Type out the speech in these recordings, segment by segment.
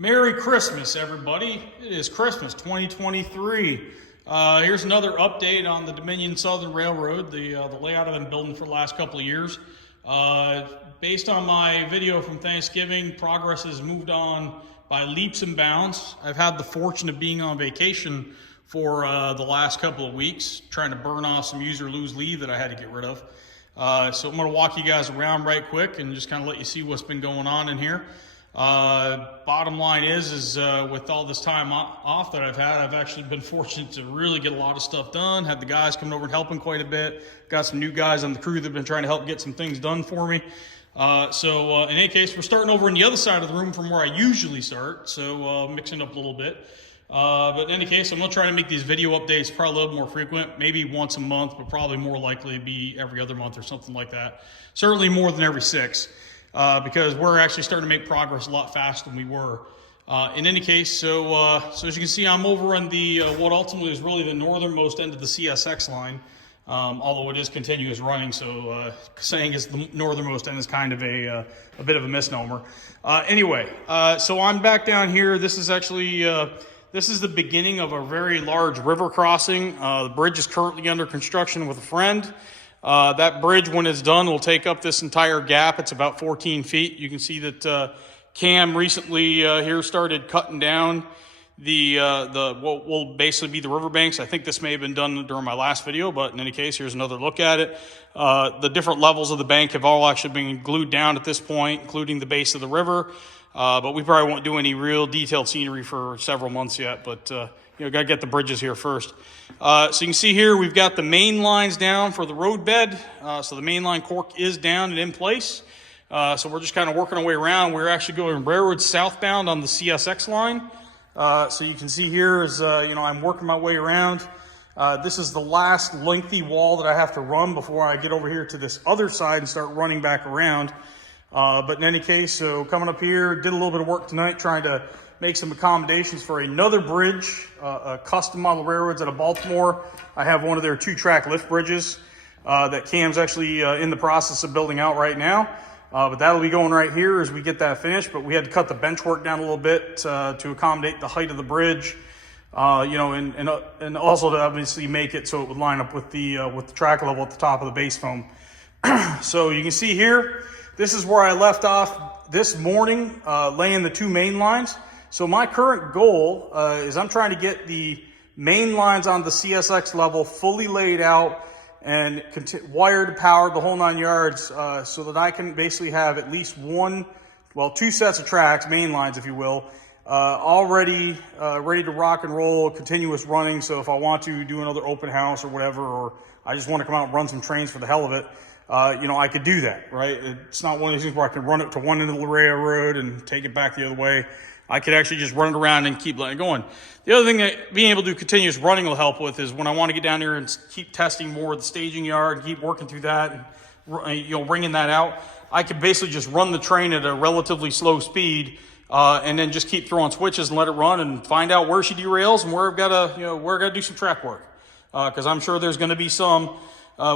Merry Christmas, everybody. It is Christmas 2023. Here's another update on the Dominion Southern Railroad, the layout I've been building for the last couple of years. Based on my video from Thanksgiving, progress has moved on by leaps and bounds. I've had the fortune of being on vacation for the last couple of weeks, trying to burn off some use or lose leave that I had to get rid of. So I'm going to walk you guys around right quick and just kind of let you see what's been going on in here. Bottom line is with all this time off that I've had, I've actually been fortunate to really get a lot of stuff done. Had the guys coming over and helping quite a bit. Got some new guys on the crew that have been trying to help get some things done for me. So in any case, we're starting over in the other side of the room from where I usually start. So mixing up a little bit. But in any case, I'm going to try to make these video updates probably a little more frequent, maybe once a month, but probably more likely to be every other month or something like that. Certainly more than every 6. Because we're actually starting to make progress a lot faster than we were. In any case, so as you can see, I'm over on the what ultimately is really the northernmost end of the CSX line, although it is continuous running, so saying it's the northernmost end is kind of a bit of a misnomer. Anyway, so I'm back down here. This is actually this is the beginning of a very large river crossing. The bridge is currently under construction with a friend. That bridge, when it's done, will take up this entire gap. It's about 14 feet. You can see that Cam recently here started cutting down the what will basically be the riverbanks. I think this may have been done during my last video, but in any case, here's another look at it. The different levels of the bank have all actually been glued down at this point, including the base of the river. But we probably won't do any real detailed scenery for several months yet, but you know, got to get the bridges here first. So you can see here we've got the main lines down for the road bed. So the main line cork is down and in place. So we're just kind of working our way around. We're actually going railroad southbound on the CSX line. So you can see here is, you know, I'm working my way around. This is the last lengthy wall that I have to run before I get over here to this other side and start running back around. But in any case, so coming up here, did a little bit of work tonight trying to make some accommodations for another bridge, a custom model railroads out of Baltimore. I have one of their 2-track lift bridges that Cam's actually in the process of building out right now. But that'll be going right here as we get that finished. But we had to cut the bench work down a little bit to accommodate the height of the bridge, you know, and also to obviously make it so it would line up with the track level at the top of the base foam. So you can see here, this is where I left off this morning, laying the 2 main lines. So my current goal is I'm trying to get the main lines on the CSX level fully laid out and wired, powered, the whole 9 yards, so that I can basically have at least 2 sets of tracks, main lines, if you will, already ready to rock and roll, continuous running. So if I want to do another open house or whatever, or I just want to come out and run some trains for the hell of it, you know, I could do that, right? It's not one of these things where I can run it to one end of the railroad and take it back the other way. I could actually just run it around and keep letting it going. The other thing that being able to do continuous running will help with is when I want to get down here and keep testing more of the staging yard and keep working through that and, you know, bringing that out, I could basically just run the train at a relatively slow speed and then just keep throwing switches and let it run and find out where she derails and where I've got to, you know, where I've got to do some track work. Because I'm sure there's going to be some.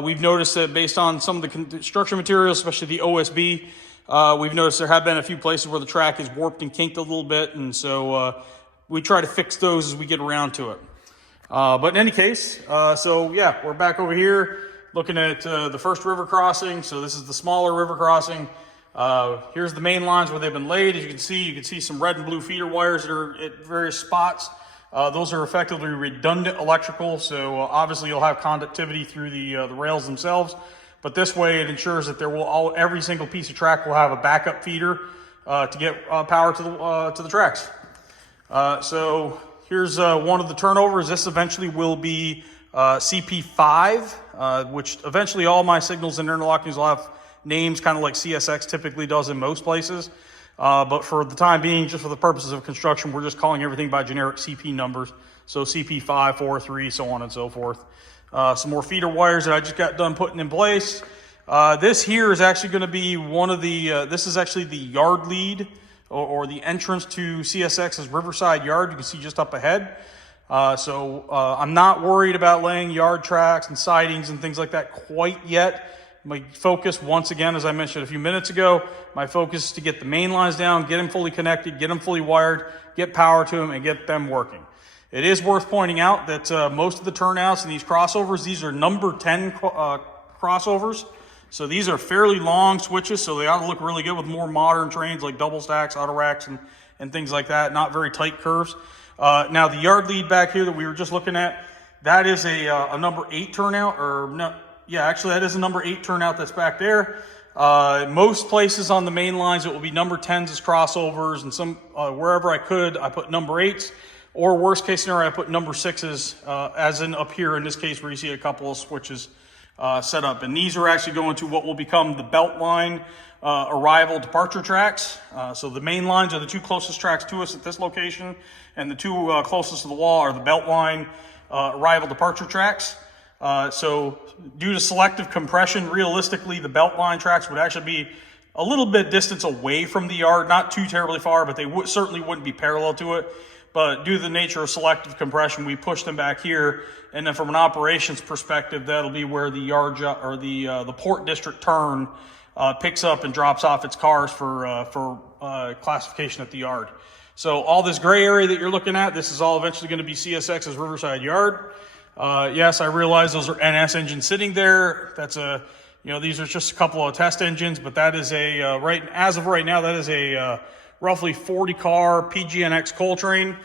We've noticed that based on some of the construction materials, especially the OSB, we've noticed there have been a few places where the track is warped and kinked a little bit, and so we try to fix those as we get around to it. But in any case, so yeah, we're back over here looking at the first river crossing. So this is the smaller river crossing. Here's the main lines where they've been laid. As you can see some red and blue feeder wires that are at various spots. Those are effectively redundant electrical, so obviously you'll have conductivity through the rails themselves. But this way, it ensures that every single piece of track will have a backup feeder to get power to the tracks. So here's one of the turnovers. This eventually will be CP5, which eventually all my signals and interlockings will have names, kind of like CSX typically does in most places. But for the time being, just for the purposes of construction, we're just calling everything by generic CP numbers. So CP5, 4, 3, so on and so forth. Some more feeder wires that I just got done putting in place. This here is actually going to be one of the, this is actually the yard lead or the entrance to CSX's Riverside Yard. You can see just up ahead. So I'm not worried about laying yard tracks and sidings and things like that quite yet. my focus, once again, as I mentioned a few minutes ago, my focus is to get the main lines down, get them fully connected, get them fully wired, get power to them, and get them working. It is worth pointing out that most of the turnouts in these crossovers, these are number 10 crossovers. So these are fairly long switches, so they ought to look really good with more modern trains like double stacks, auto racks, and things like that, not very tight curves. Now the yard lead back here that we were just looking at, that is a number 8 turnout, or no, yeah, actually that is a number 8 turnout that's back there. Most places on the main lines, it will be number 10s as crossovers, and some wherever I could, I put number 8s, or worst case scenario, I put number 6s, as in up here in this case where you see a couple of switches set up. And these are actually going to what will become the belt line arrival departure tracks. So the main lines are the 2 closest tracks to us at this location, and the 2 closest to the wall are the belt line arrival departure tracks. So due to selective compression, realistically, the belt line tracks would actually be a little bit distance away from the yard, not too terribly far, but they certainly wouldn't be parallel to it. But due to the nature of selective compression, we push them back here. And then from an operations perspective, that'll be where the yard or the port district turn picks up and drops off its cars for classification at the yard. So all this gray area that you're looking at, this is all eventually going to be CSX's Riverside Yard. Yes, I realize those are NS engines sitting there. That's these are just a couple of test engines, but that is as of right now, that is a roughly 40 car PGNX coal train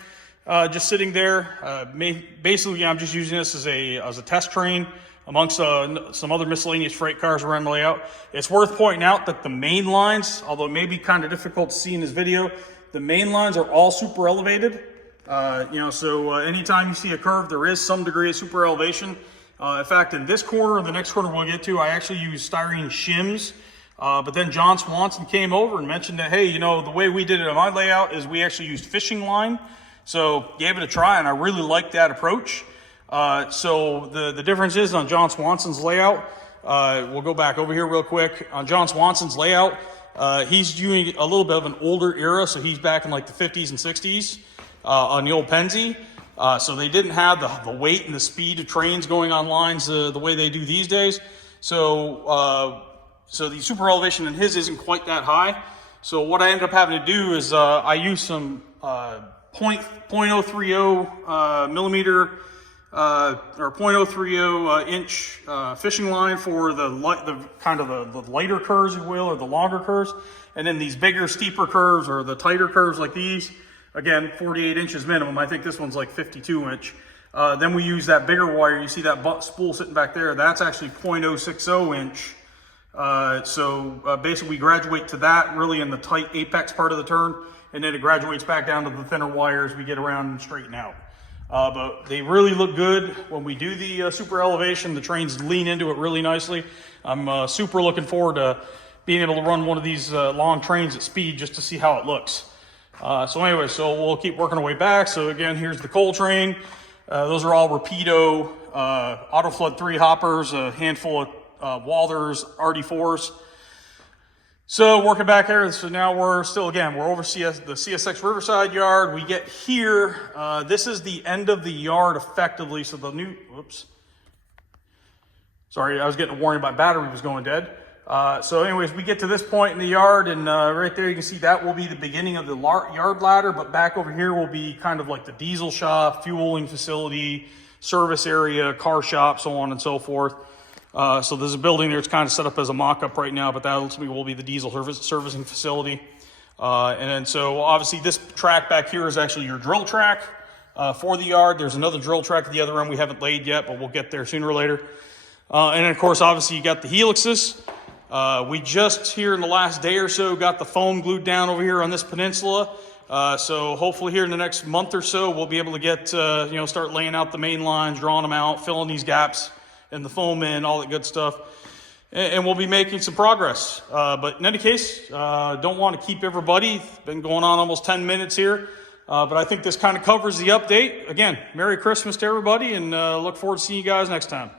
just sitting there. Basically, I'm just using this as a test train amongst some other miscellaneous freight cars around the layout. It's worth pointing out that the main lines, although it may be kind of difficult to see in this video, the main lines are all super elevated. So anytime you see a curve, there is some degree of super elevation. In fact, in this corner, the next corner we'll get to, I actually use styrene shims. But then John Swanson came over and mentioned that, hey, the way we did it on my layout is we actually used fishing line. So gave it a try, and I really liked that approach. So the difference is on John Swanson's layout, we'll go back over here real quick. On John Swanson's layout, he's doing a little bit of an older era, so he's back in like the 50s and 60s on the old Penzi. So they didn't have the weight and the speed of trains going on lines the way they do these days. So the super elevation in his isn't quite that high. So what I ended up having to do is I used some 0.030 millimeter or 0.030 inch fishing line for the kind of the lighter curves, if you will, or the longer curves. And then these bigger, steeper curves or the tighter curves like these, again, 48 inches minimum. I think this one's like 52 inch. Then we use that bigger wire. You see that spool sitting back there? That's actually 0.060 inch. Basically we graduate to that really in the tight apex part of the turn, and then it graduates back down to the thinner wires we get around and straighten out. But they really look good when we do the super elevation. The trains lean into it really nicely. I'm super looking forward to being able to run one of these long trains at speed just to see how it looks. So we'll keep working our way back. So again, here's the coal train. Those are all Rapido Autoflood 3 hoppers, a handful of Walthers RD4s. So working back here, so now we're over the CSX Riverside Yard. We get here, this is the end of the yard effectively. So sorry, I was getting a warning my battery was going dead. So anyways, we get to this point in the yard, and right there you can see that will be the beginning of the yard ladder, but back over here will be kind of like the diesel shop, fueling facility, service area, car shop, so on and so forth. So there's a building there. It's kind of set up as a mock-up right now, but that ultimately will be the diesel servicing facility. And then so obviously this track back here is actually your drill track for the yard. There's another drill track at the other end we haven't laid yet, but we'll get there sooner or later. And then of course, obviously you got the helixes. We just here in the last day or so got the foam glued down over here on this peninsula. So hopefully here in the next month or so, we'll be able to get, start laying out the main lines, drawing them out, filling these gaps and the foam in, all that good stuff. And we'll be making some progress. But in any case, don't want to keep everybody. It's been going on almost 10 minutes here. But I think this kind of covers the update. Again, Merry Christmas to everybody, and look forward to seeing you guys next time.